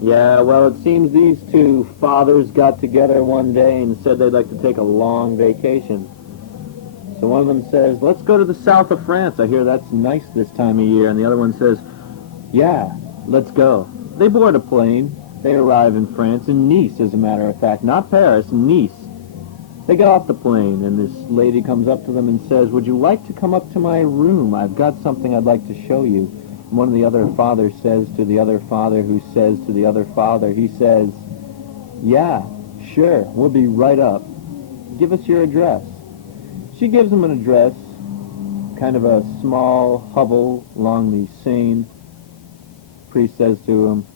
Yeah, well, it seems these two fathers got together one day and said they'd like to take a long vacation. So one of them says, let's go to the south of France. I hear that's nice this time of year. And the other one says, yeah, let's go. They board a plane. They arrive in France, in Nice, as a matter of fact. Not Paris, Nice. They get off the plane, and this lady comes up to them and says, would you like to come up to my room? I've got something I'd like to show you. And one of the other fathers says to the other father who says to the other father, he says, yeah, sure, we'll be right up. Give us your address. She gives him an address, kind of a small hovel along the Seine. Priest says to him,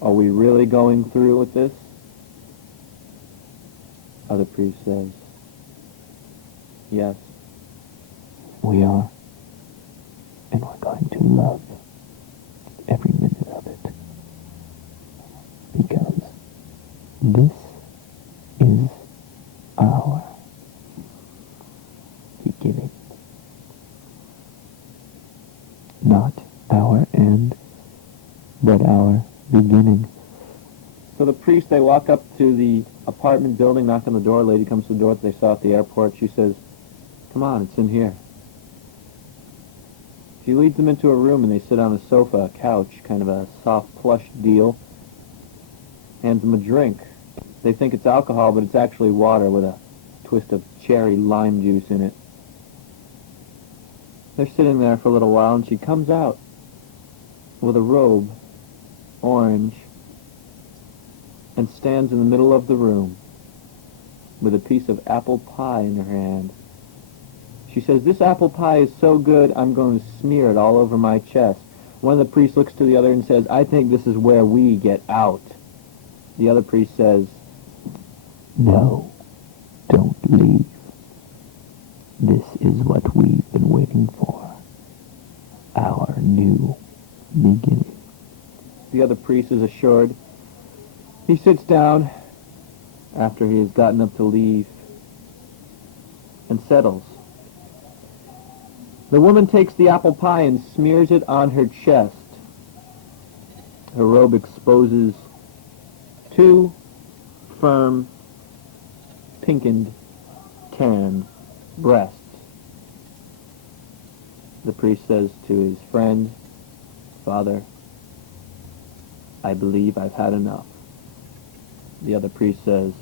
are we really going through with this? Other priest says, yes, we are. And we're going to love every minute of it. Because this is our beginning. Not our end, but our beginning. So the priest, they walk up to the apartment building, knock on the door. A lady comes to the door that they saw at the airport. She says, come on, it's in here. She leads them into a room, and they sit on a sofa, a couch, kind of a soft plush deal. Hands them a drink. They think it's alcohol, but it's actually water with a twist of cherry lime juice in it. They're sitting there for a little while, and she comes out with a robe, orange, and stands in the middle of the room with a piece of apple pie in her hand. She says, this apple pie is so good, I'm going to smear it all over my chest. One of the priests looks to the other and says, I think this is where we get out. The other priest says, no, don't leave. This is what we've been waiting for. Our new beginning. The other priest is assured. He sits down after he has gotten up to leave and settles. The woman takes the apple pie and smears it on her chest. Her robe exposes two firm, pinkened, tanned breasts. The priest says to his friend, Father, I believe I've had enough. The other priest says,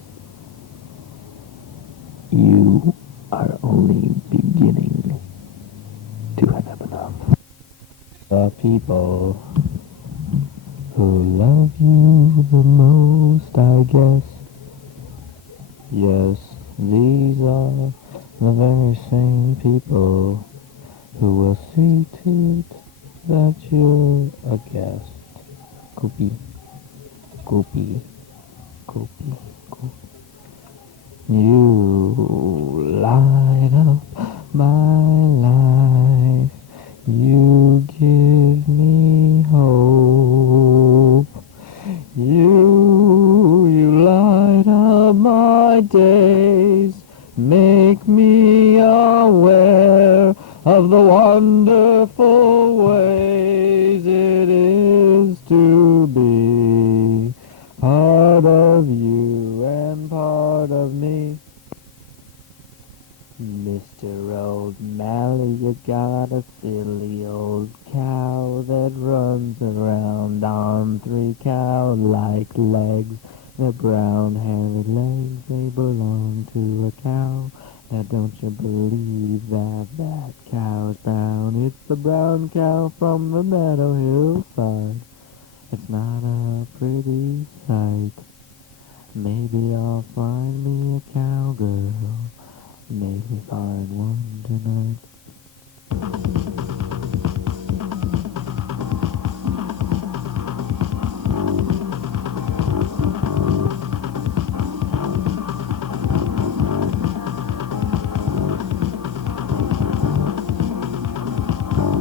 you are only beginning to have enough. The people who love you the most, I guess. Yes, these are the very same people who will see to it that you're a guest. Goopy, goopy, goopy, goopy. You light up my life. You give me hope. You light up my days. Make me aware of the wonderful ways it is to be part of you and part of me. Mr. O'Malley, you got a silly old cow that runs around on three cow-like legs. The brown hairy legs, they belong to a cow. Now don't you believe that that cow's brown? It's the brown cow from the meadow hillside. It's not a pretty sight. Maybe I'll find me a cowgirl. Maybe find one tonight.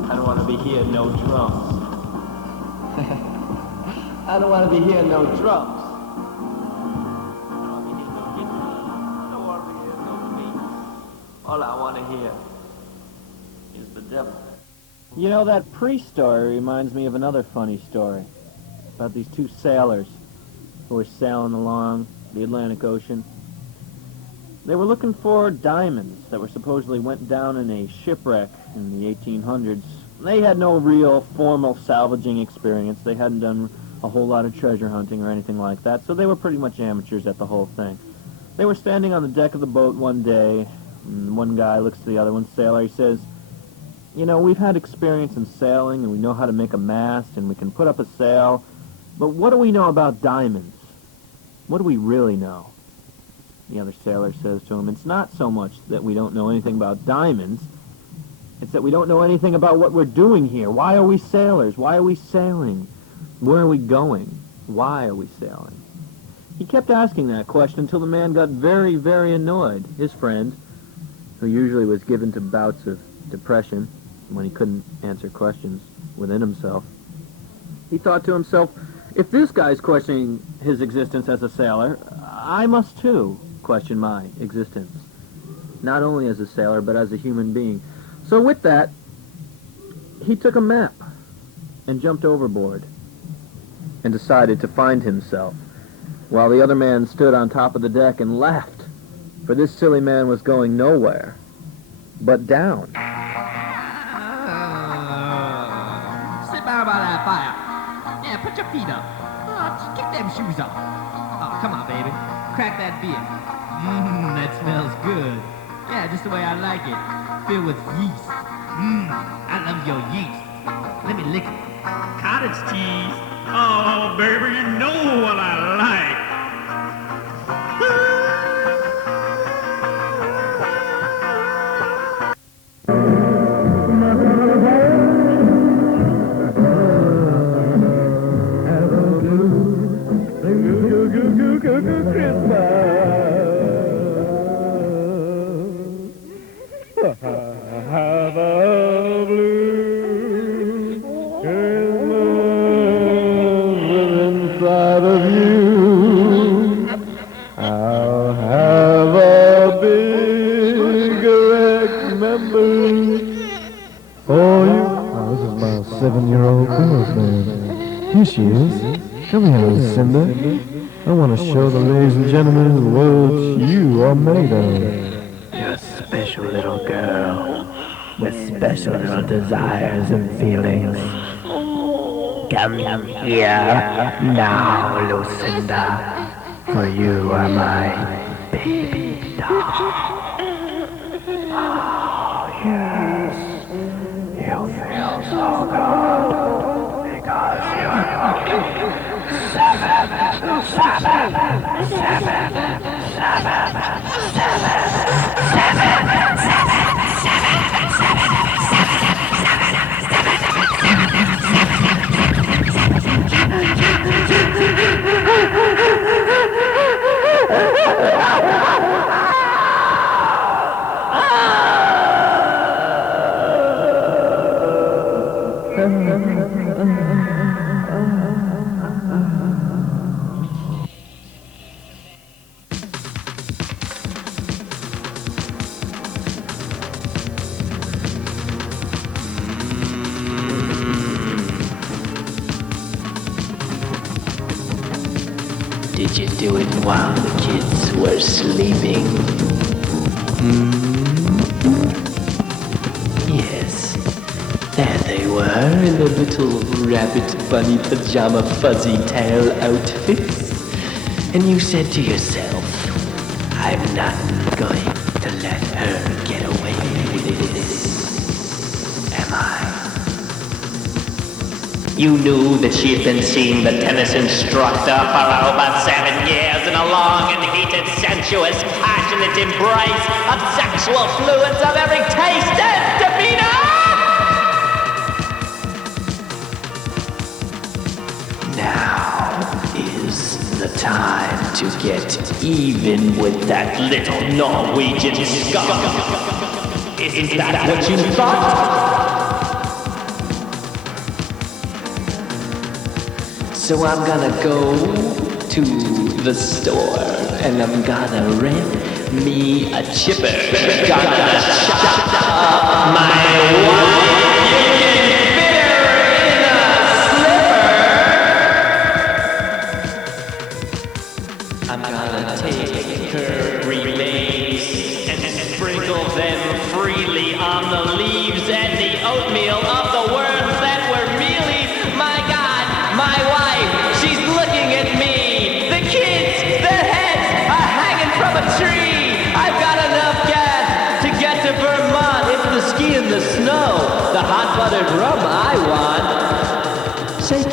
I don't want to be hearing no drums. I don't want to be hearing no drums. All I want to hear is the devil. You know, that priest story reminds me of another funny story. about these two sailors who were sailing along the Atlantic Ocean. They were looking for diamonds that were supposedly went down in a shipwreck in the 1800s. They had no real formal salvaging experience. They hadn't done a whole lot of treasure hunting or anything like that, so they were pretty much amateurs at the whole thing. They were standing on the deck of the boat one day, and one guy looks to the other one, sailor, he says, "You know, we've had experience in sailing, and we know how to make a mast, and we can put up a sail, but what do we know about diamonds? What do we really know?" The other sailor says to him, "It's not so much that we don't know anything about diamonds, it's that we don't know anything about what we're doing here. Why are we sailors? Why are we sailing? Where are we going? Why are we sailing?" He kept asking that question until the man got very, very annoyed. His friend, who usually was given to bouts of depression when he couldn't answer questions within himself, he thought to himself, if this guy's questioning his existence as a sailor, I must too question my existence, not only as a sailor, but as a human being. So with that, he took a map and jumped overboard and decided to find himself, while the other man stood on top of the deck and laughed, for this silly man was going nowhere but down. Sit down by that fire. Yeah, put your feet up. Just kick them shoes off. Oh, come on, baby. Crack that beer. That smells good. Yeah, just the way I like it. Filled with yeast. I love your yeast. Let me lick it. Cottage cheese. Oh, baby, you know what I like. Have a blue inside of you. I'll have a big remembrance for you. Oh, this is my 7-year-old girlfriend. Here she is. Come here, Lucinda. I want to show the ladies and gentlemen of the world what you are made of. You're a special little girl with special little desires and feelings. Come here now, Lucinda, for you are my baby doll. Oh, yes, you feel so good because you're only 7. Did you do it while the kids were sleeping? Yes, there they were in their little rabbit bunny pajama fuzzy tail outfits. And you said to yourself, I'm not going to let her get away with this, am I? You knew that she had been seeing the tennis instructor for over 7 years in a long and heated, sensuous, passionate embrace of sexual fluids of every taste and demeanor! Now is the time to get even with that little Norwegian scum. Is that what you thought? So I'm gonna go to the store and I'm gonna rent me a chipper. Gonna chop up my wife. You can fit her in a slipper.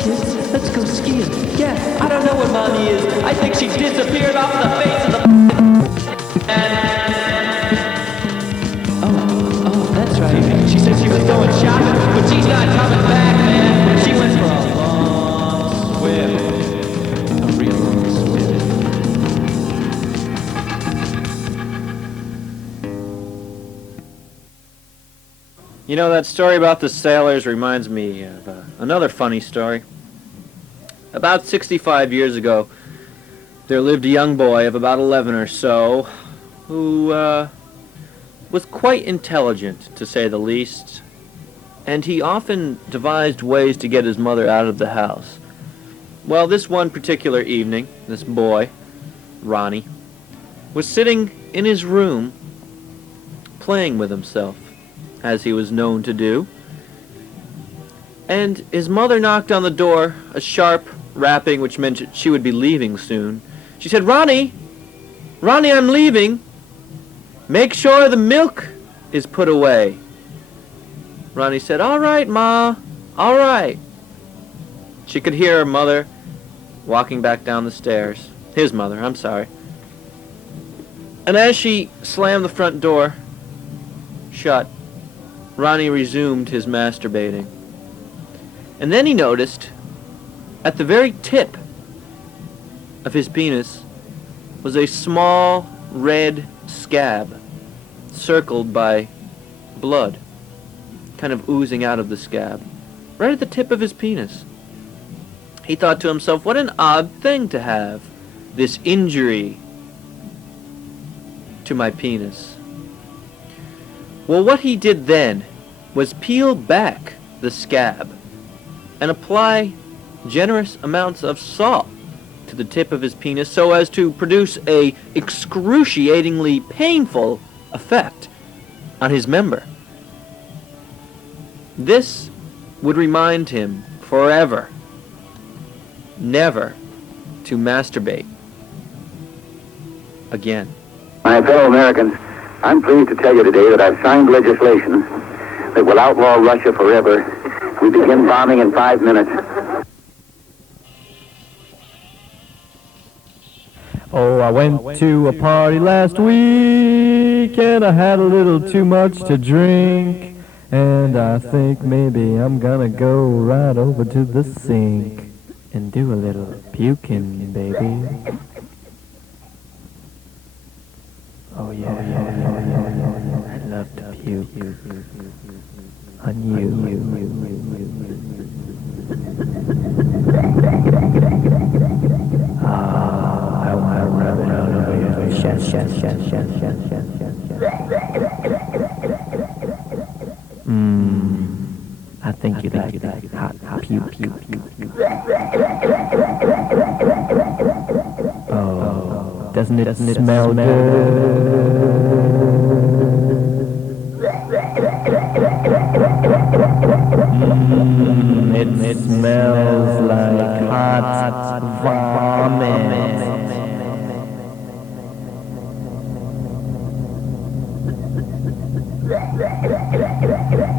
kids. Let's go skiing. Yeah, I don't know where Mommy is. I think she disappeared off the face of the Oh, that's right. She said she was going shopping, but she's not coming back, man. She went for a long swim. A real long swim. You know, that story about the sailors reminds me of another funny story. About 65 years ago, there lived a young boy of about 11 or so who was quite intelligent, to say the least, and he often devised ways to get his mother out of the house. Well, this one particular evening, this boy, Ronnie, was sitting in his room playing with himself, as he was known to do, and his mother knocked on the door, a sharp rapping which meant she would be leaving soon. She said, Ronnie, I'm leaving. Make sure the milk is put away. Ronnie said, all right, Ma, all right. She could hear her mother walking back down the stairs. His mother, I'm sorry. And as she slammed the front door shut, Ronnie resumed his masturbating. And then he noticed, at the very tip of his penis, was a small red scab, circled by blood, kind of oozing out of the scab, right at the tip of his penis. He thought to himself, what an odd thing to have, this injury to my penis. Well, what he did then was peel back the scab and apply generous amounts of salt to the tip of his penis so as to produce a excruciatingly painful effect on his member. This would remind him forever never to masturbate again. My fellow Americans, I'm pleased to tell you today that I've signed legislation that will outlaw Russia forever. We begin bombing in 5 minutes. Oh, I went to a party last week and I had a little too much to drink. And I think maybe I'm gonna go right over to the sink and do a little puking, baby. Oh yeah, I love to puke on you. I want to rub it all over your chest. I think you like that hot puke. Oh, doesn't it smell good? It smells like hot vomit.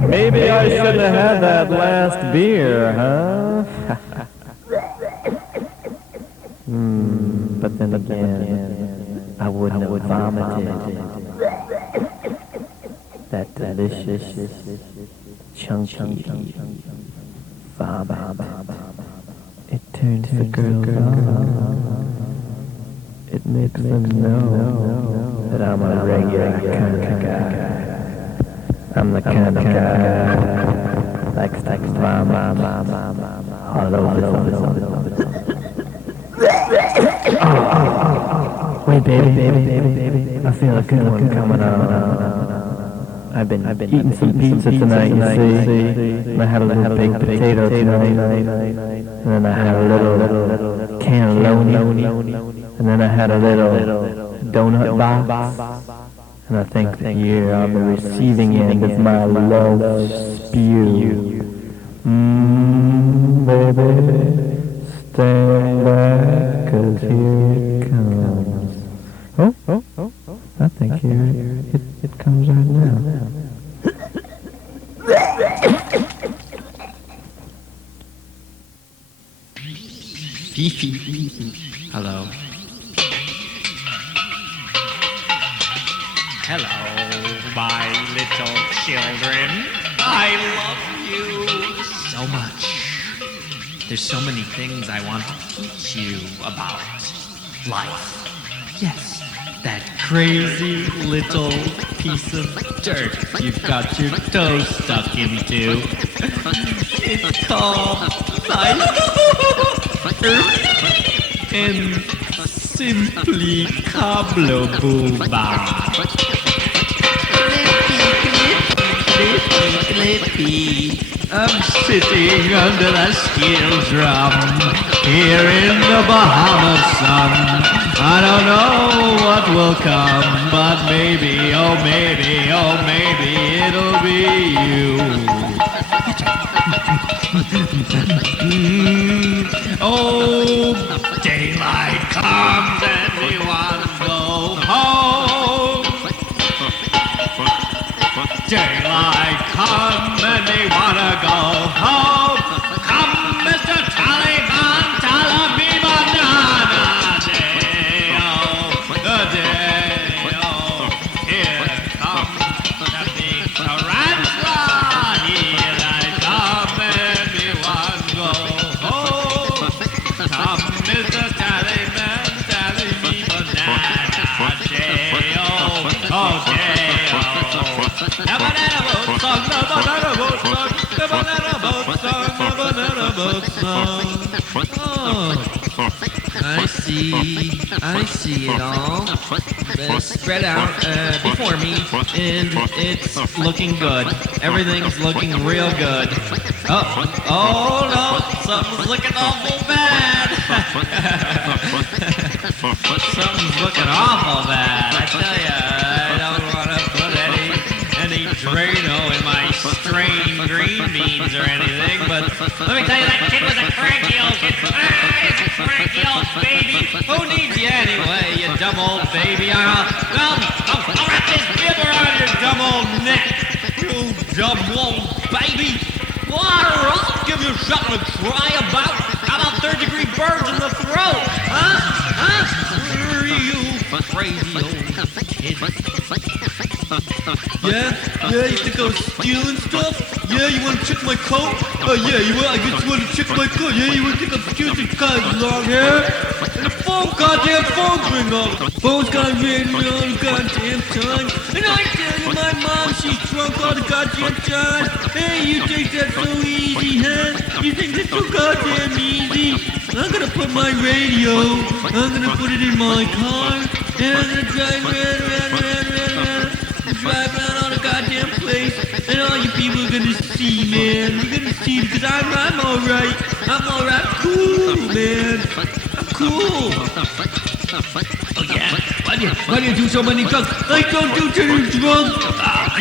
Maybe I shouldn't have had that last beer, huh? But then again, I wouldn't have vomited that delicious, chunky vomit. It turns the girls on. It makes them know that I'm a regular kind of guy. I'm the kind of guy likes vomit all over. Wait, baby, I feel a good one coming on. I've been eating some pizza tonight, you see. And I had a little baked potato tonight. And then I had a little cannelloni. And then I had a little donut box. And I think that you're on the receiving end of my love spew. Baby, stand back, 'cause here it comes. Oh, I think here it comes right now. Fifi. Hello. Hello, my little children. I love you So much. There's so many things I want to teach you about life. Yes, that crazy little piece of dirt you've got your toe stuck into. It's called life. And simply Cablo Booba. Clippy. I'm sitting under the steel drum here in the Bahamas sun. I don't know what will come, but maybe, oh maybe, oh maybe it'll be you. Oh, daylight comes and we want to go home. Daylight comes and they want to go home. Come, Mr. Taliban, Talami Banana. Day-o, here comes the big tarantula. Here I come and we want to go home. Come, Mr. Taliban, Talami Banana. Day-o, oh, day-o. The banana boat song, the banana boat song, the banana boat song, the banana boat song. Oh, I see it all. Spread out before me, and it's looking good. Everything's looking real good. Oh no, something's looking awful bad. Something's looking awful bad. I tell ya, I don't want to put any Drano in my strained green beans or anything, but let me tell you, that kid was a cranky old kid. He's a cranky old baby. Who needs you anyway, you dumb old baby? I'll wrap this bib around your dumb old neck, you dumb old baby. Well, I'll give you something to cry about. How about third-degree burns in the throat? Huh? You crazy old kid. Yeah, you think I was stealing stuff? Yeah, you want to check my coat? Yeah, I guess you want to check my coat. Yeah, you want to think I'm stealing because long hair? And the goddamn phone's ring off. The phone's got ringing all the goddamn time. And I tell you, my mom, she's drunk all the goddamn time. Hey, you think that's so easy, huh? You think that's so goddamn easy? I'm gonna put my radio, I'm gonna put it in my car, and I'm gonna drive around. Drive around all the goddamn place, and all you people are gonna see, man. You're gonna see, because I'm alright. I'm alright. Cool, man. I'm cool. Oh yeah. Why do you do so many drugs? I don't do any drugs.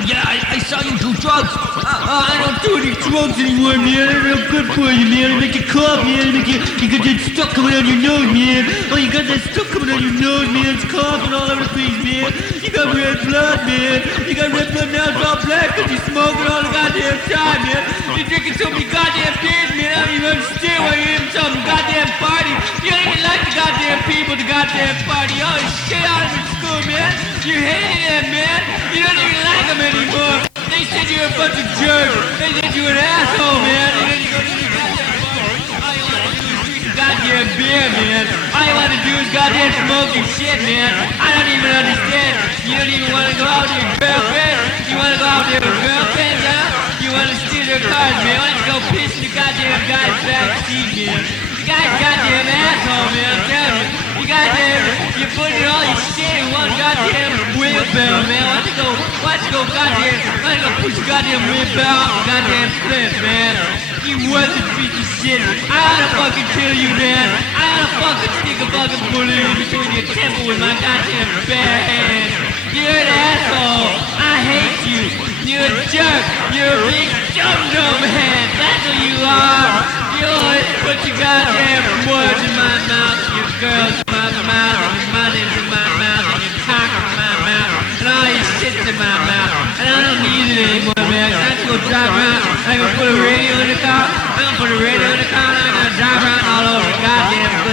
Yeah, I saw you do drugs. I don't do any drugs anymore, man. They're real good for you, man. They make you cough, man. You got that stuff coming out of your nose, man. Oh, you got that stuff coming out of your nose, man. It's coughing all over the place, man. You got red blood, man. You got red blood now, it's all black because you're smoking all the goddamn time, man. You're drinking so many goddamn beers, man. I don't even understand why you're in some goddamn party. You don't even like the goddamn people, the goddamn party. You always shit out of them in school, man. You hated them, man. You don't even like them anymore. They said you're a bunch of jerks. They said you're an asshole, man. And then you go to the goddamn bar. All you want to do is drink goddamn beer, man. All you want to do is goddamn smoke your shit, man. I don't even understand. You don't even want to go out with your girlfriend. You want to go out with your girlfriend, huh? You want to steal their cars, man. Why don't you go piss in the goddamn guy's backseat, man? The guy's goddamn asshole, man. I'm telling you. You put all your shit in one goddamn wheelbarrow, man. Why don't you go push your goddamn wheelbarrow off the goddamn cliff, man? You worthless piece of shit. I ought to fucking kill you, man. I ought to fucking stick a fucking bullet in between your temple with my goddamn bare hand. You're an asshole. I hate you. You're a jerk. You're a big dum-dum head. That's what you are. You always put your goddamn words in my mouth, your girls in my mouth, and your money's in my mouth, and your cock in my mouth, and all your shit's in my mouth. And I don't need it anymore, man. I'm gonna go drive around. I'm gonna put a radio in the car. I'm gonna put a radio in the car, and I'm gonna drive around all over the goddamn place.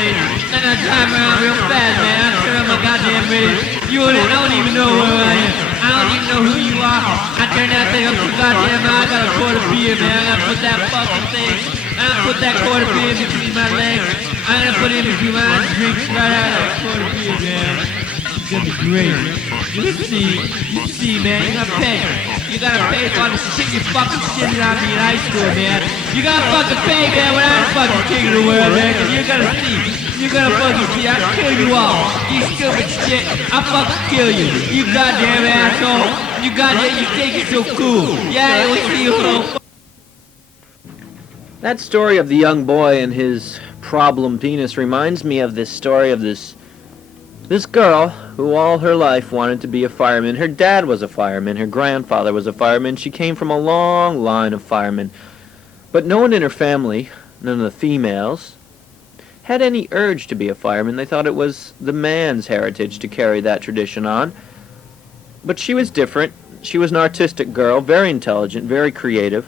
drive around real fast, man. I turn up my goddamn radio. I don't even know where I am. I don't even know who you are. I turn that thing up so goddamn high. I got a quart of beer, man. I gotta put that fucking thing. I gotta put that quart of beer between my legs. I gotta put it between my drinks right out of that quart of beer, man. It's gonna be great. You see, man. You gotta pay. You gotta pay for all the shit you fucking shitted on me in high school, man. You gotta fucking pay, man, when I'm fucking king of the world, man. Cause you're gonna see. You're gonna fucking see. I'll kill you all. You stupid shit. I'll fucking kill you. You goddamn asshole. You goddamn, you think you're so cool. Yeah, we see you, little. That story of the young boy and his problem penis reminds me of this story of this girl who all her life wanted to be a fireman. Her dad was a fireman. Her grandfather was a fireman. She came from a long line of firemen. But no one in her family, none of the females, had any urge to be a fireman. They thought it was the man's heritage to carry that tradition on. But she was different. She was an artistic girl, very intelligent, very creative.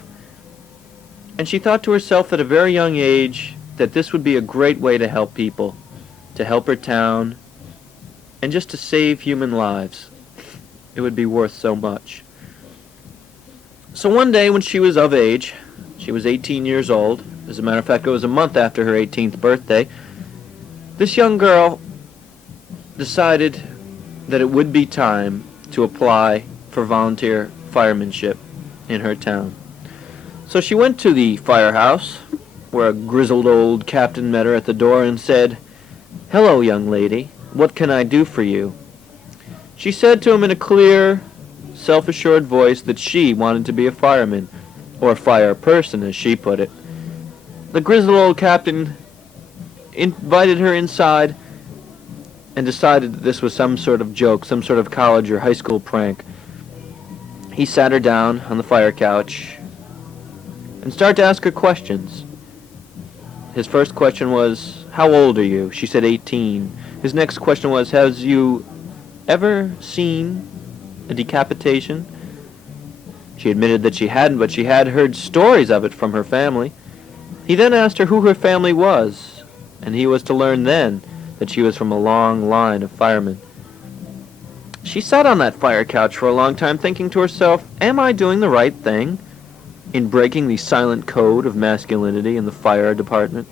And she thought to herself at a very young age that this would be a great way to help people, to help her town, and just to save human lives. It would be worth so much. So one day when she was of age, she was 18 years old, as a matter of fact it was a month after her 18th birthday, this young girl decided that it would be time to apply for volunteer firemanship in her town. So she went to the firehouse, where a grizzled old captain met her at the door and said, "Hello, young lady. What can I do for you?" She said to him in a clear, self-assured voice that she wanted to be a fireman, or fire person, as she put it. The grizzled old captain invited her inside and decided that this was some sort of joke, some sort of college or high school prank. He sat her down on the fire couch and started to ask her questions. His first question was, "How old are you?" She said 18. His next question was, "Has you ever seen a decapitation?" She admitted that she hadn't, but she had heard stories of it from her family. He then asked her who her family was, and he was to learn then that she was from a long line of firemen. She sat on that fire couch for a long time thinking to herself, am I doing the right thing in breaking the silent code of masculinity in the fire department?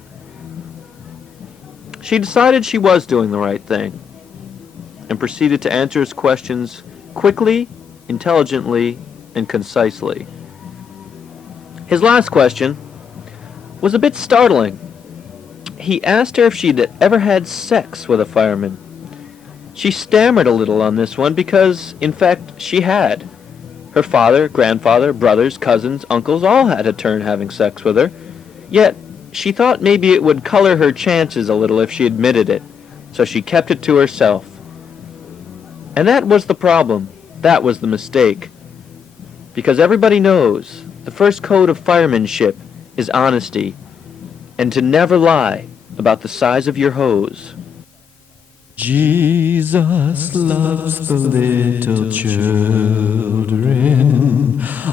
She decided she was doing the right thing and proceeded to answer his questions quickly, intelligently, and concisely. His last question was a bit startling. He asked her if she'd ever had sex with a fireman. She stammered a little on this one because, in fact, she had. Her father, grandfather, brothers, cousins, uncles all had a turn having sex with her. Yet, she thought maybe it would color her chances a little if she admitted it, so she kept it to herself. And that was the problem. That was the mistake. Because everybody knows the first code of firemanship is honesty, and to never lie about the size of your hose. Jesus loves the little children,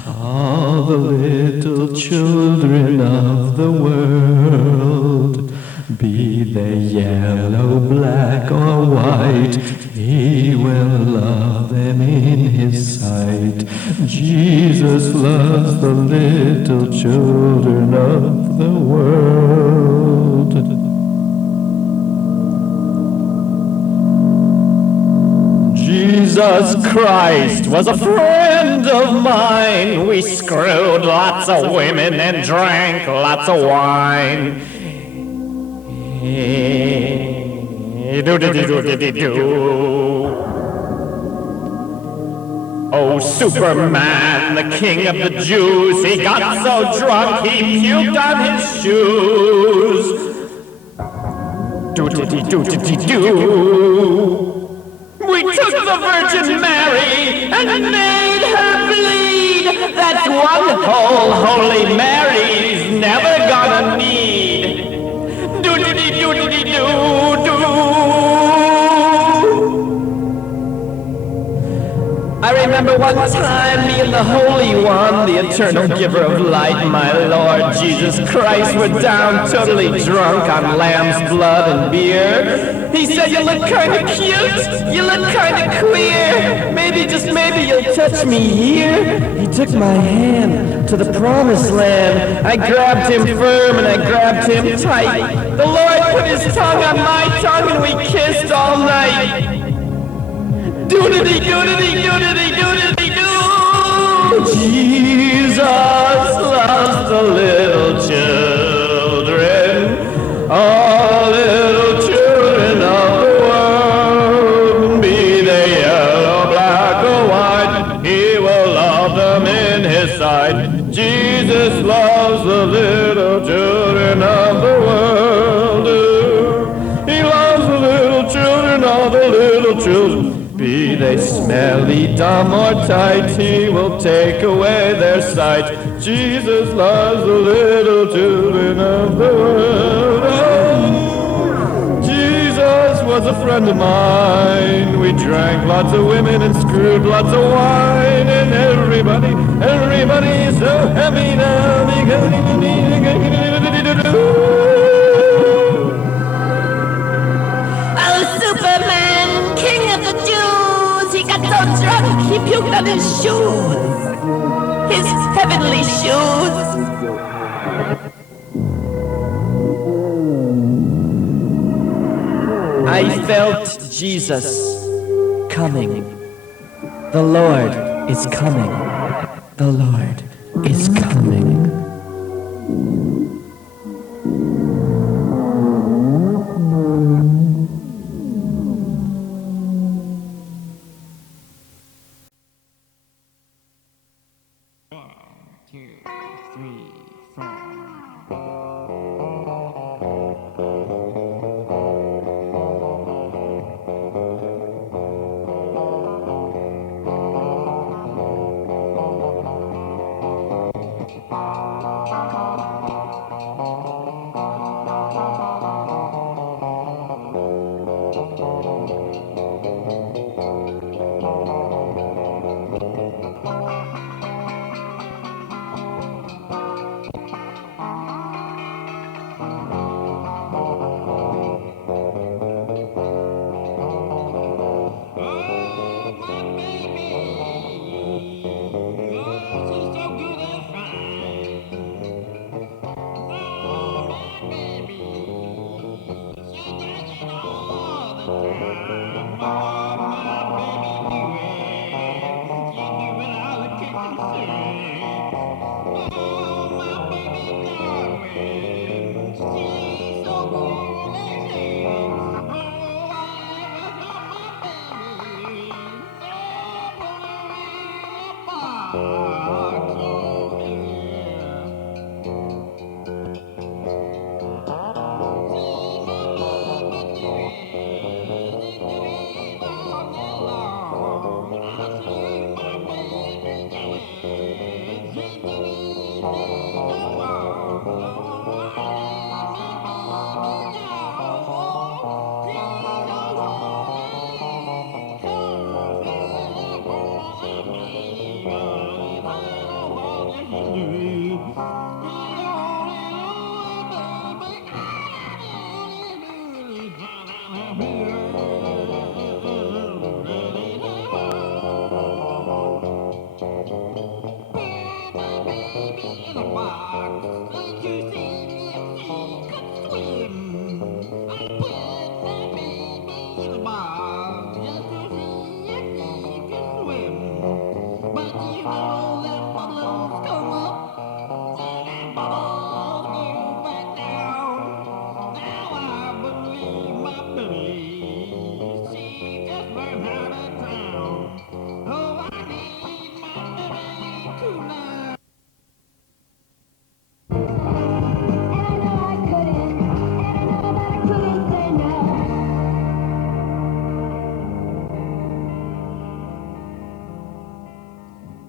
all the little children of the world. Be they yellow, black, or white, he will love them in his sight. Jesus loves the little children of the world. Jesus Christ was a friend of mine. We screwed lots of women and drank lots of wine. Oh, Superman, the king of the Jews, he got so drunk he puked on his shoes. We took the Virgin Mary and made her bleed. That's one whole Holy Mary's never gonna need. Do-do-dee-do-do-dee-do-do. I remember remember one time me and the Holy One, the eternal giver of light, my Lord Jesus Christ, were down totally drunk on lamb's blood and beer. He said, you look kinda cute, you look kinda queer, maybe, just maybe you'll touch me here. He took my hand to the promised land. I grabbed him firm and I grabbed him tight. The Lord put his tongue on my tongue and we kissed all night. Doodity, doodity, doodity, doodity, doo. Jesus loves the little children, all little children of the world. Be they yellow, black, or white, he will love them in his sight. Jesus loves the little children of the world. He loves the little children, all the little children. Be they smelly, dumb, or tight, he will take away their sight. Jesus loves the little children of the world. Oh, Jesus was a friend of mine. We drank lots of women and screwed lots of wine. And everybody is so happy now because Oh, Superman, king of the Jews, he got so drunk he puked on his shoes, his heavenly shoes. I felt Jesus coming. The Lord is coming. The Lord is coming.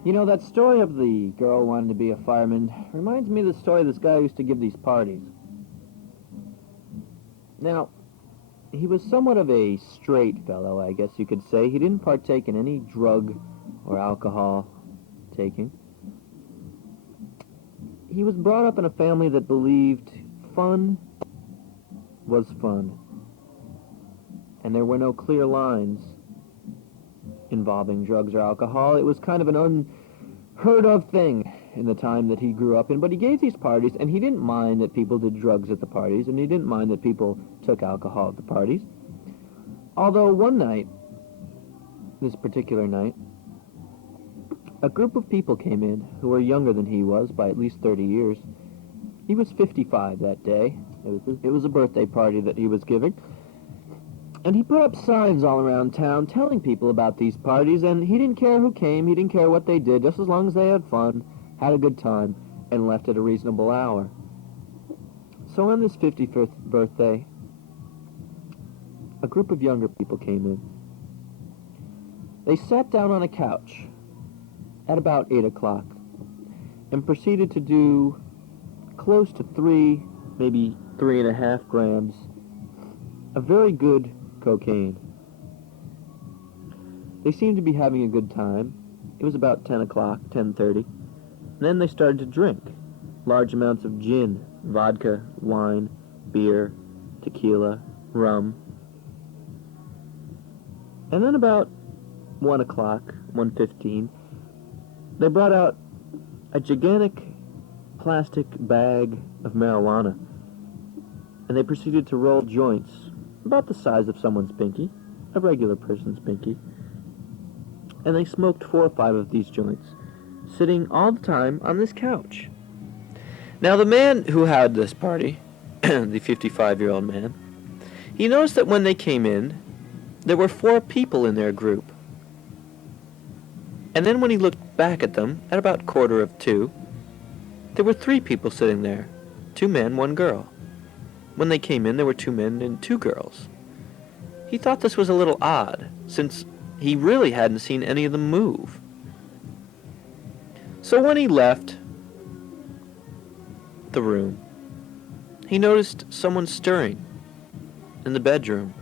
You know, that story of the girl wanting to be a fireman reminds me of the story of this guy who used to give these parties. Now, he was somewhat of a straight fellow, I guess you could say. He didn't partake in any drug or alcohol taking. He was brought up in a family that believed fun was fun, and there were no clear lines involving drugs or alcohol. It was kind of an unheard of thing in the time that he grew up in, but he gave these parties, and he didn't mind that people did drugs at the parties, and he didn't mind that people took alcohol at the parties. Although one night, this particular night, a group of people came in who were younger than he was by at least 30 years. He was 55 that day. It was a birthday party that he was giving. And he put up signs all around town telling people about these parties, and he didn't care who came, he didn't care what they did, just as long as they had fun, had a good time, and left at a reasonable hour. So on this 55th birthday, a group of younger people came in. They sat down on a couch at about 8 o'clock and proceeded to do close to 3, maybe 3.5 grams of very good cocaine. They seemed to be having a good time. It was about 10 o'clock, 10:30. And then they started to drink large amounts of gin, vodka, wine, beer, tequila, rum. And then about 1 o'clock, 1:15, they brought out a gigantic plastic bag of marijuana, and they proceeded to roll joints about the size of someone's pinky, a regular person's pinky, and they smoked 4 or 5 of these joints, sitting all the time on this couch. Now the man who had this party, the 55-year-old man, he noticed that when they came in, there were 4 people in their group. And then when he looked back at them, at about 1:45, there were 3 people sitting there, 2 men, 1 girl. When they came in, there were 2 men and 2 girls. He thought this was a little odd, since he really hadn't seen any of them move. So when he left the room, he noticed someone stirring in the bedroom.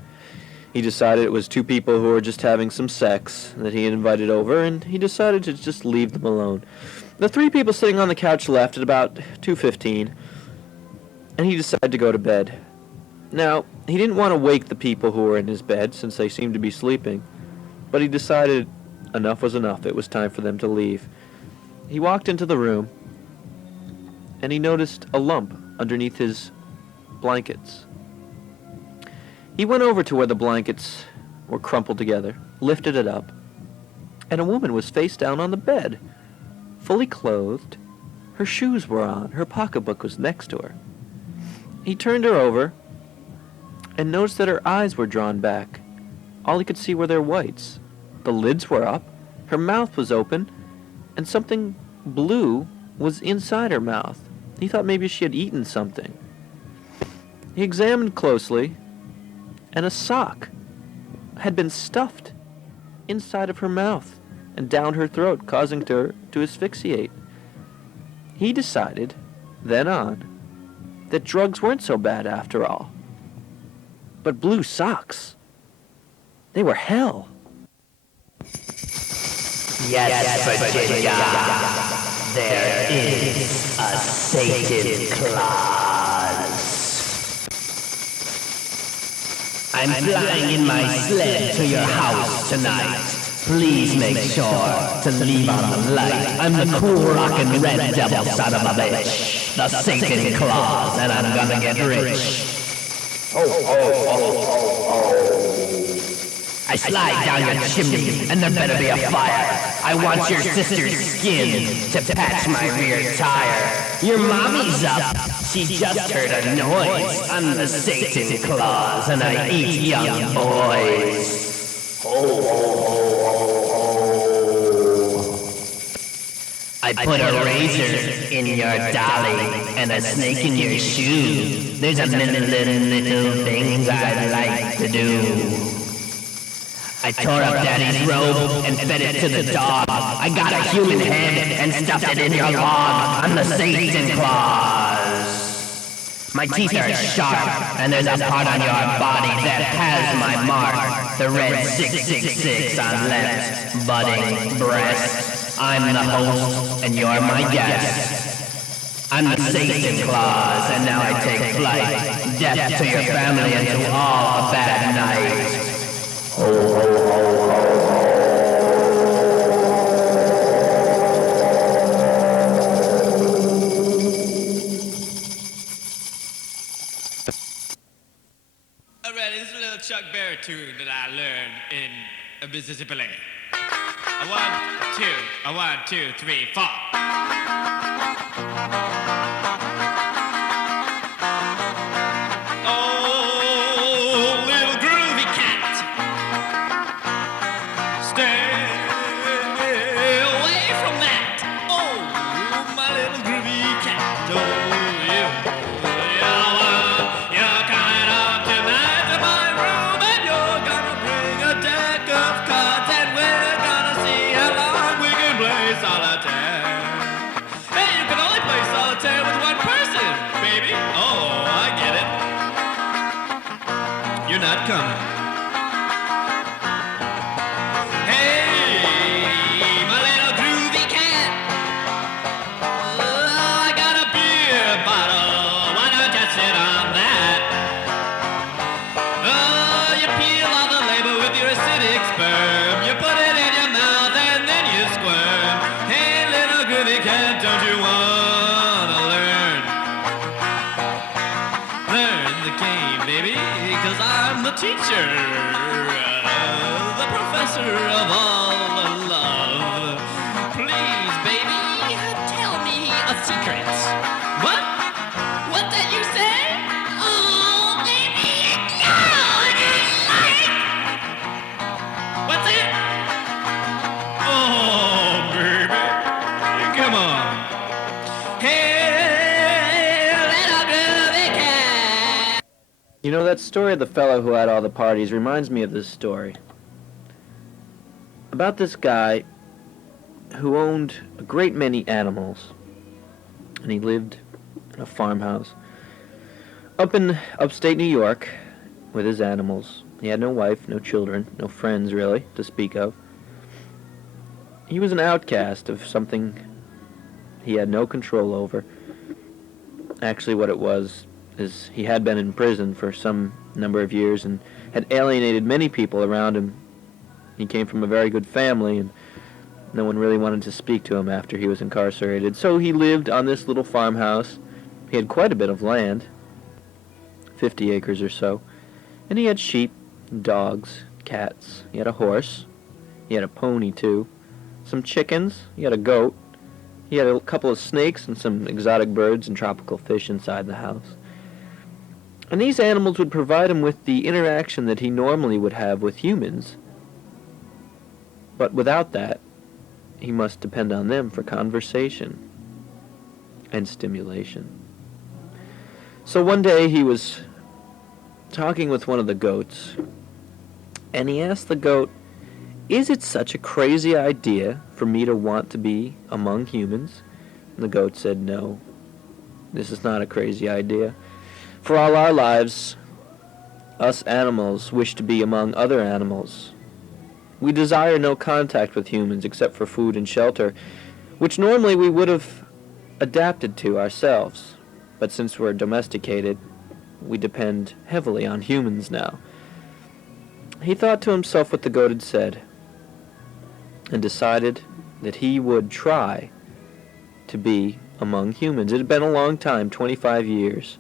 He decided it was 2 people who were just having some sex that he had invited over, and he decided to just leave them alone. The 3 people sitting on the couch left at about 2:15, and he decided to go to bed. Now, he didn't want to wake the people who were in his bed, since they seemed to be sleeping, but he decided enough was enough. It was time for them to leave. He walked into the room, and he noticed a lump underneath his blankets. He went over to where the blankets were crumpled together, lifted it up, and a woman was face down on the bed, fully clothed. Her shoes were on. Her pocketbook was next to her. He turned her over and noticed that her eyes were drawn back. All he could see were their whites. The lids were up, her mouth was open, and something blue was inside her mouth. He thought maybe she had eaten something. He examined closely, and a sock had been stuffed inside of her mouth and down her throat, causing her to asphyxiate. He decided, then on, that drugs weren't so bad after all. But blue socks, they were hell. Yes, Virginia, there is a Satan clause. I'm flying in my sled to your house tonight. Please make sure to leave on the light. I'm the cool rockin' red devil son of a bitch, the Satan clause, and I'm gonna get rich. I slide down your chimney, and there better be a fire. I want your sister's skin to patch my rear tire. Your mommy's up. She just heard a noise. I'm the Satan clause, and I eat young boys. I put a razor in your dolly and a snake in your shoe. There's a million little things I'd like to do. I tore up Daddy's robe and fed it to the dog. I got a human head and stuffed it in your log. I'm the Satan clause. My teeth are sharp, and there's a part on your body that has my mark. The red 666 on left, budding breast. I'm the host, and you're my guest. I'm the Satan Claus, and now I take flight. Death to your family and to all a bad night. Ho, ho, ho, ho. Alright, this is a little Chuck Berry tune that I learned in Mississippi. A 1, 2, 3, 4. Oh, little groovy cat, stay away from that. Oh, my little groovy cat. Oh, you're coming up tonight to my room, and you're gonna bring a deck of cards, and we're gonna see how long we can play solitaire. Hey, you can only play solitaire with one person, baby. Oh, I get it. You're not coming. Hey, my little groovy cat. Oh, I got a beer bottle. Why don't you sit on that? Oh, you peel off the label with your acidic sperm. You put it in your mouth and then you squirm. Hey, little groovy cat, don't you wanna learn? Learn the game, baby, 'cause I'm the teacher, the professor of all love. Please, baby, tell me a secret. What? What did you say? Oh, baby, no, like. What's it? Oh, baby, come on. Hey, little groovy cat. You know, that story of the fellow who had all the parties reminds me of this story. About this guy who owned a great many animals. And he lived in a farmhouse up in upstate New York with his animals. He had no wife, no children, no friends really to speak of. He was an outcast of something he had no control over. Actually, what it was is he had been in prison for some number of years and had alienated many people around him. He came from a very good family, and no one really wanted to speak to him after he was incarcerated. So he lived on this little farmhouse. He had quite a bit of land, 50 acres or so, and he had sheep, dogs, cats. He had a horse. He had a pony, too. Some chickens. He had a goat. He had a couple of snakes and some exotic birds and tropical fish inside the house. And these animals would provide him with the interaction that he normally would have with humans. But without that, he must depend on them for conversation and stimulation. So one day he was talking with one of the goats, and he asked the goat, "Is it such a crazy idea for me to want to be among humans?" And the goat said, "No, this is not a crazy idea. For all our lives, us animals wish to be among other animals. We desire no contact with humans except for food and shelter, which normally we would have adapted to ourselves. But since we're domesticated, we depend heavily on humans now." He thought to himself what the goat had said, and decided that he would try to be among humans. It had been a long time, 25 years,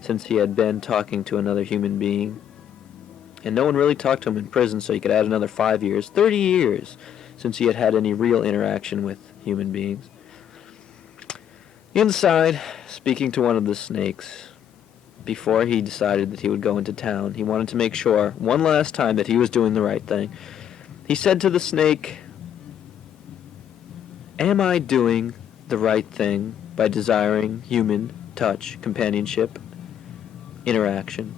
since he had been talking to another human being. And no one really talked to him in prison, so he could add another 5 years. 30 years since he had had any real interaction with human beings. Inside, speaking to one of the snakes, before he decided that he would go into town, he wanted to make sure, one last time, that he was doing the right thing. He said to the snake, "Am I doing the right thing by desiring human touch, companionship, interaction?"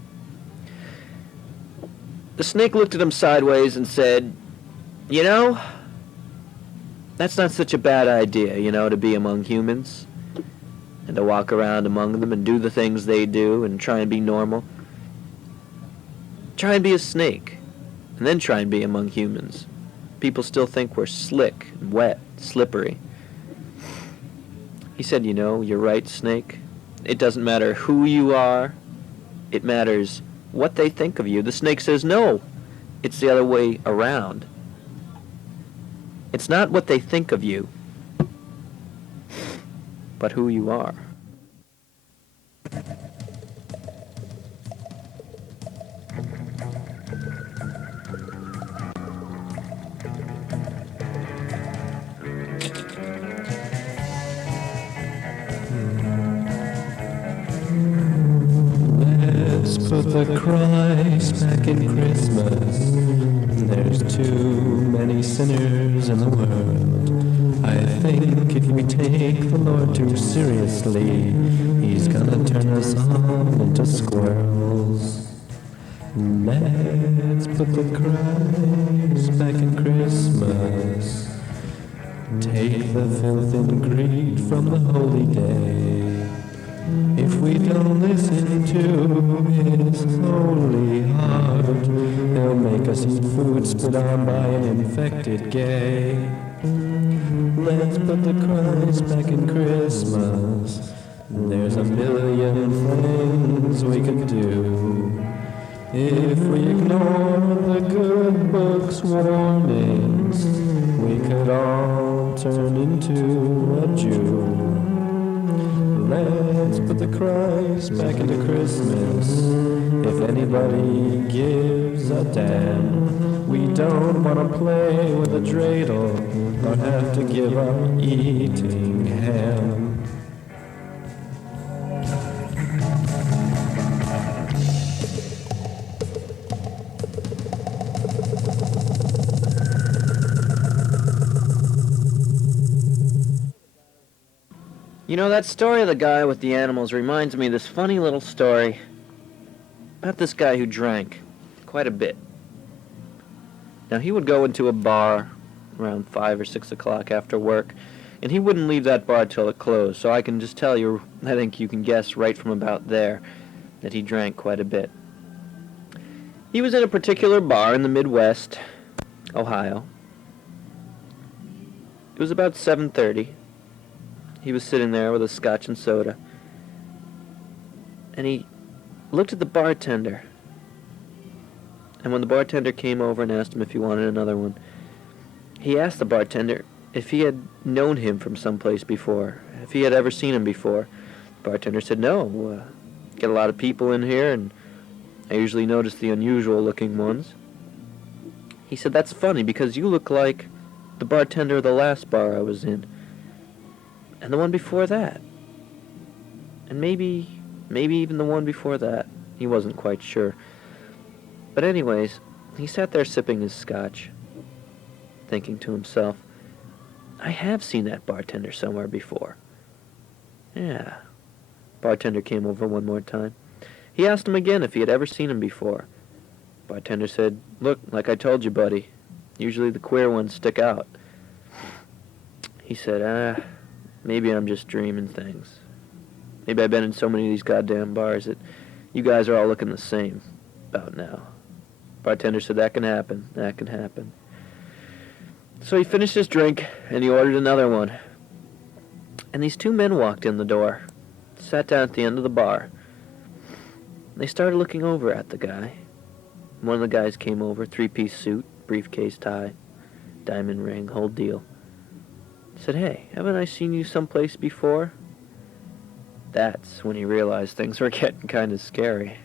The snake looked at him sideways and said, "You know, that's not such a bad idea, to be among humans. and to walk around among them and do the things they do and try and be normal. Try and be a snake, and then try and be among humans. People still think we're slick and wet, slippery. He said, you know, you're right, Snake. It doesn't matter who you are. It matters what they think of you. The snake says, no, it's the other way around. It's not what they think of you, but who you are. Let's put the Christ back in Christmas. There's too many sinners in the world. I think if we take the Lord too seriously, He's gonna turn us all into squirrels. Let's put the Christ back in Christmas. Take the filth and greed from the holy day. If we don't listen to His holy heart, He'll make us eat food spit on by an infected gay. Let's put the Christ back in Christmas. There's a million things we can do. If we ignore the good book's warnings, we could all turn into a Jew. Let's put the Christ back into Christmas. If anybody gives a damn, we don't want to play with a dreidel or have to give up eating ham. You know, that story of the guy with the animals reminds me of this funny little story about this guy who drank quite a bit. Now, he would go into a bar around 5 or 6 o'clock after work, and he wouldn't leave that bar till it closed, so I can just tell you, I think you can guess right from about there that he drank quite a bit. He was in a particular bar in the Midwest, Ohio. It was about 7:30. He was sitting there with a scotch and soda, and he looked at the bartender. And when the bartender came over and asked him if he wanted another one, he asked the bartender if he had known him from someplace before, if he had ever seen him before. The bartender said, no, get a lot of people in here, and I usually notice the unusual-looking ones. He said, that's funny, because you look like the bartender of the last bar I was in. And the one before that. And maybe even the one before that. He wasn't quite sure. But anyways, he sat there sipping his scotch, thinking to himself, I have seen that bartender somewhere before. Yeah. Bartender came over one more time. He asked him again if he had ever seen him before. Bartender said, look, like I told you, buddy, usually the queer ones stick out. He said, maybe I'm just dreaming things. Maybe I've been in so many of these goddamn bars that you guys are all looking the same about now. Bartender said, that can happen. That can happen. So he finished his drink, and he ordered another one. And these two men walked in the door, sat down at the end of the bar. They started looking over at the guy. One of the guys came over, 3-piece suit, briefcase tie, diamond ring, whole deal. Said, hey, haven't I seen you someplace before? That's when he realized things were getting kind of scary.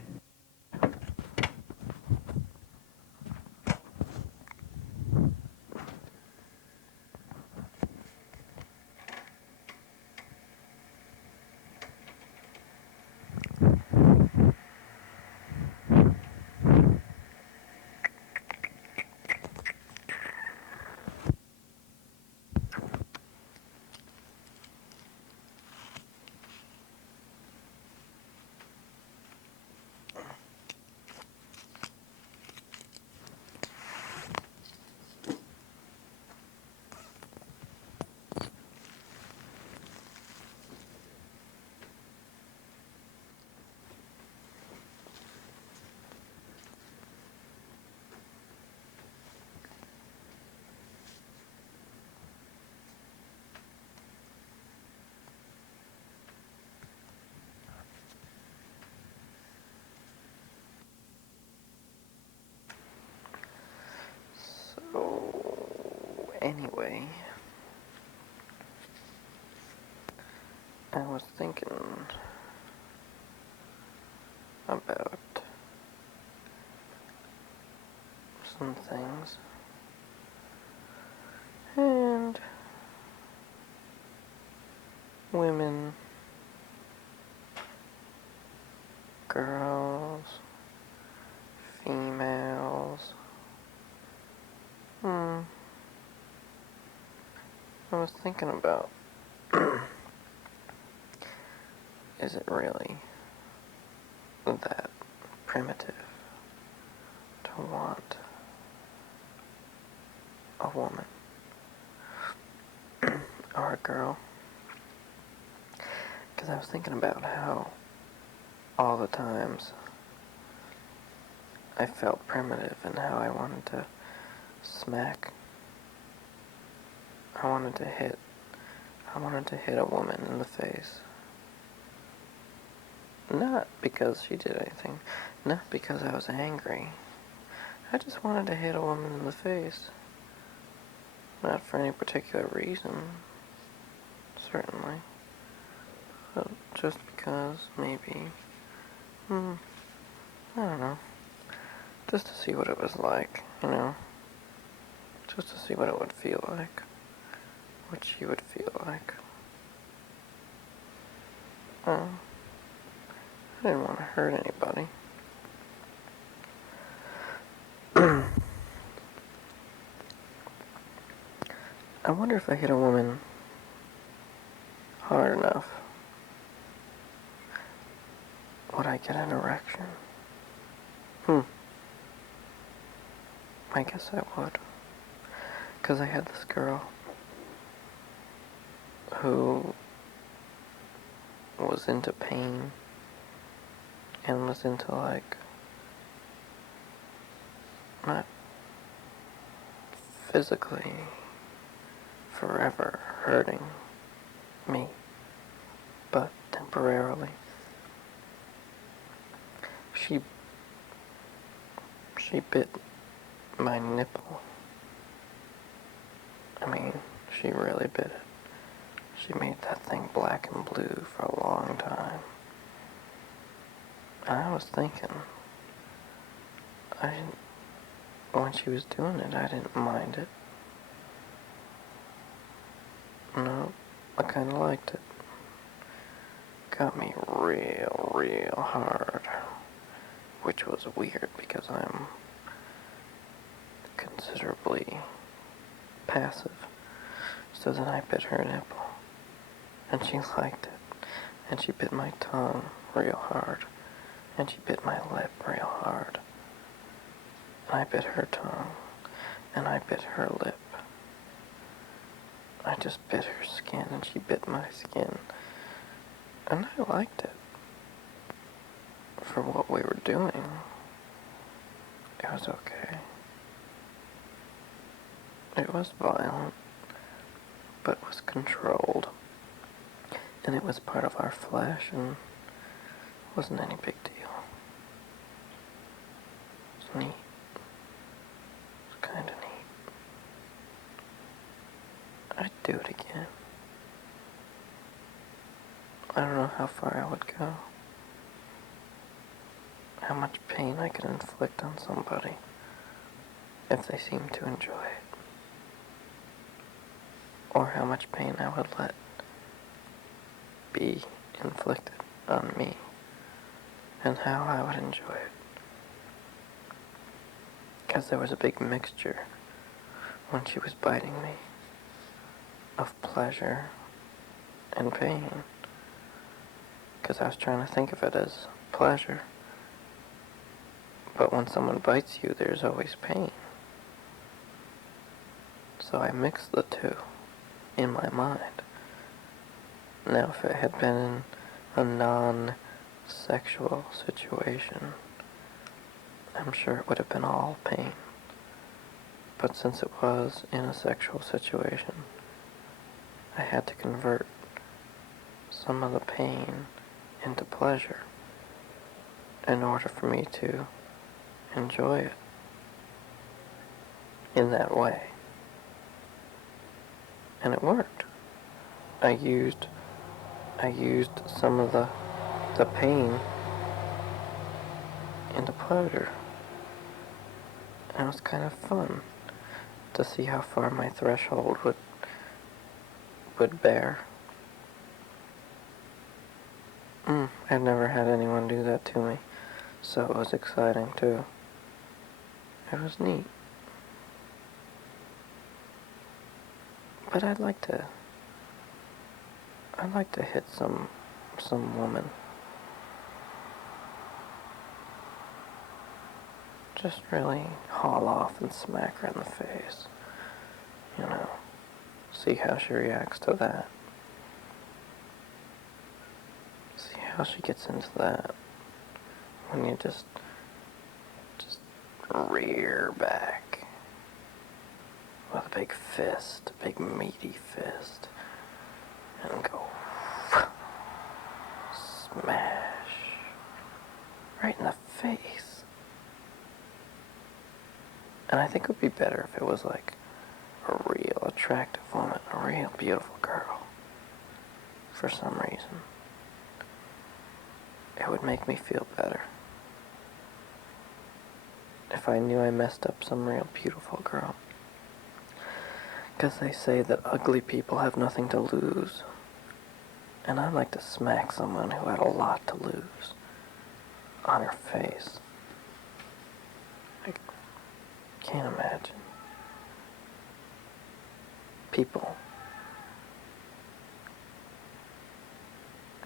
Anyway, I was thinking about some things, and women, girls, females. I was thinking about, is it really that primitive to want a woman or a girl? Because I was thinking about how all the times I felt primitive and how I wanted to smack. I wanted to hit a woman in the face. Not because she did anything, not because I was angry. I just wanted to hit a woman in the face. Not for any particular reason, certainly. But just because, maybe, I don't know. Just to see what it was like, you know? Just to see what it would feel like. What she would feel like. I didn't want to hurt anybody. I wonder if I hit a woman hard enough, would I get an erection? I guess I would. Because I had this girl who was into pain and was into, like, not physically forever hurting me, but temporarily. She bit my nipple. I mean, she really bit it. She made that thing black and blue for a long time. And I was thinking, when she was doing it, I didn't mind it. No, I kind of liked it. Got me real hard, which was weird because I'm considerably passive. So then I bit her nipple, and she liked it, and she bit my tongue real hard, and she bit my lip real hard, and I bit her tongue, and I bit her lip. I just bit her skin, and she bit my skin, and I liked it for what we were doing. It was okay. It was violent, but it was controlled, and it was part of our flesh, and it wasn't any big deal. It was neat. It was kind of neat. I'd do it again. I don't know how far I would go. How much pain I could inflict on somebody if they seemed to enjoy it. Or how much pain I would let be inflicted on me, and how I would enjoy it. Because there was a big mixture when she was biting me of pleasure and pain. Because I was trying to think of it as pleasure. But when someone bites you, there's always pain. So I mixed the two in my mind. Now, if it had been in a non-sexual situation, I'm sure it would have been all pain. But since it was in a sexual situation, I had to convert some of the pain into pleasure in order for me to enjoy it in that way. And it worked. I used some of the pain into pleasure. And it was kind of fun to see how far my threshold would bear. I'd never had anyone do that to me, so it was exciting too. It was neat. But I'd like to hit some woman. Just really haul off and smack her in the face. You know, see how she reacts to that. See how she gets into that. When you just rear back with a big fist, a big meaty fist, and go smash right in the face. And I think it would be better if it was like a real attractive woman, a real beautiful girl. For some reason. It would make me feel better. If I knew I messed up some real beautiful girl. Because they say that ugly people have nothing to lose. And I'd like to smack someone who had a lot to lose on her face. I can't imagine people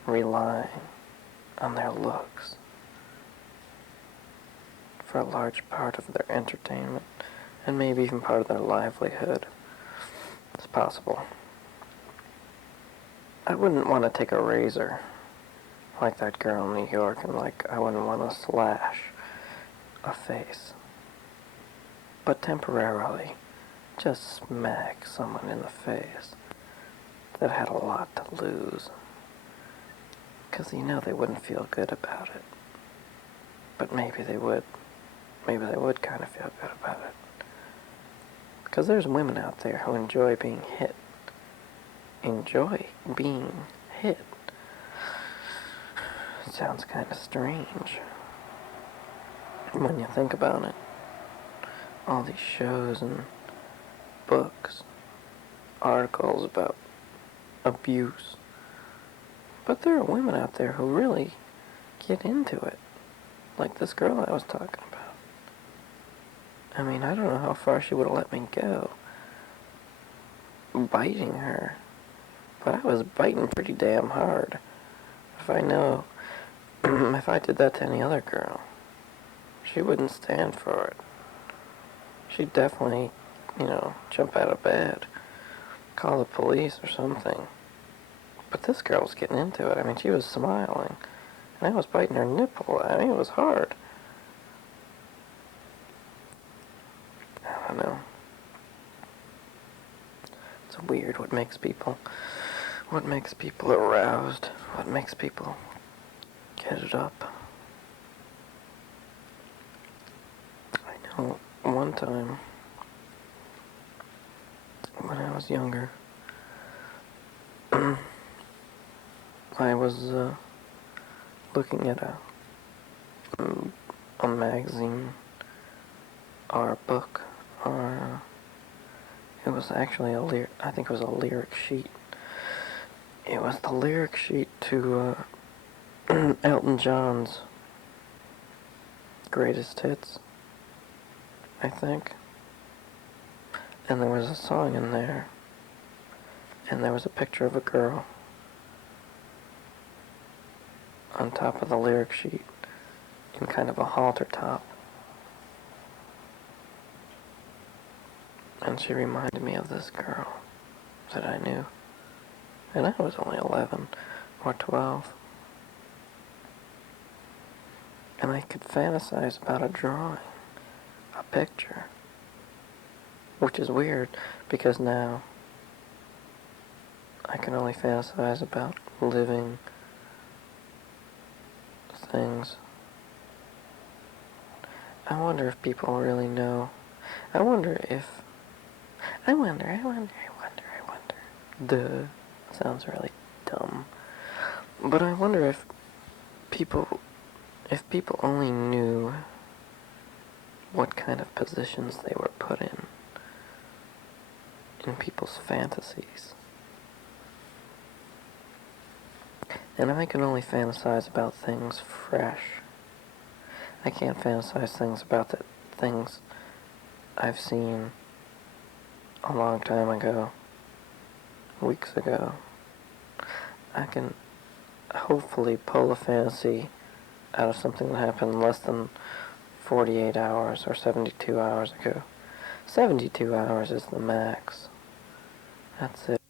relying on their looks for a large part of their entertainment and maybe even part of their livelihood. It's possible. I wouldn't want to take a razor like that girl in New York and I wouldn't want to slash a face. But temporarily, just smack someone in the face that had a lot to lose. Because they wouldn't feel good about it. But maybe they would. Maybe they would kind of feel good about it. Because there's women out there who enjoy being hit. Enjoy being hit. It sounds kind of strange when you think about it. All these shows and books, articles about abuse. But there are women out there who really get into it. Like this girl I was talking about. I mean, I don't know how far she would have let me go. Biting her. But I was biting pretty damn hard. If I did that to any other girl, she wouldn't stand for it. She'd definitely, jump out of bed, call the police or something. But this girl was getting into it. I mean, she was smiling. And I was biting her nipple. I mean, it was hard. I don't know. It's weird what makes people aroused. What makes people get it up. I know one time when I was younger, I was looking at a magazine or a book, or it was actually I think it was a lyric sheet. It was the lyric sheet to Elton John's Greatest Hits, I think. And there was a song in there, and there was a picture of a girl on top of the lyric sheet in kind of a halter top. And she reminded me of this girl that I knew. And I was only 11 or 12. And I could fantasize about a drawing, a picture. Which is weird, because now I can only fantasize about living things. I wonder if people really know. I wonder Duh. Sounds really dumb. But I wonder if people only knew what kind of positions they were put in people's fantasies. And I can only fantasize about things fresh. I can't fantasize things about the things I've seen a long time ago, weeks ago. I can hopefully pull a fantasy out of something that happened less than 48 hours or 72 hours ago. 72 hours is the max. That's it.